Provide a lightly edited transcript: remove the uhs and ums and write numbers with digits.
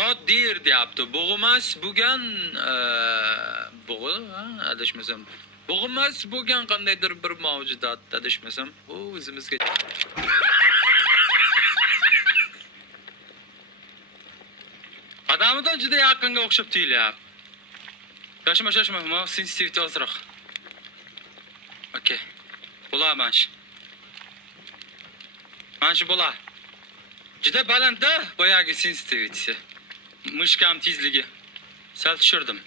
not dear deyapti. Bug'emas bo'lgan bug'i, adashmasam. Bug'emas bo'lgan qandaydir bir mavjudot, adashmasam, u o'zimizga Adamidan juda yaqinga o'xshab tuyulyapti. Shoshma, men sensitivity ozroq. Okay. Bo'lar Manshi bo'lar. Juda balandda boyagi sensitivity. Mushkam tezligi. Sal tushirdim.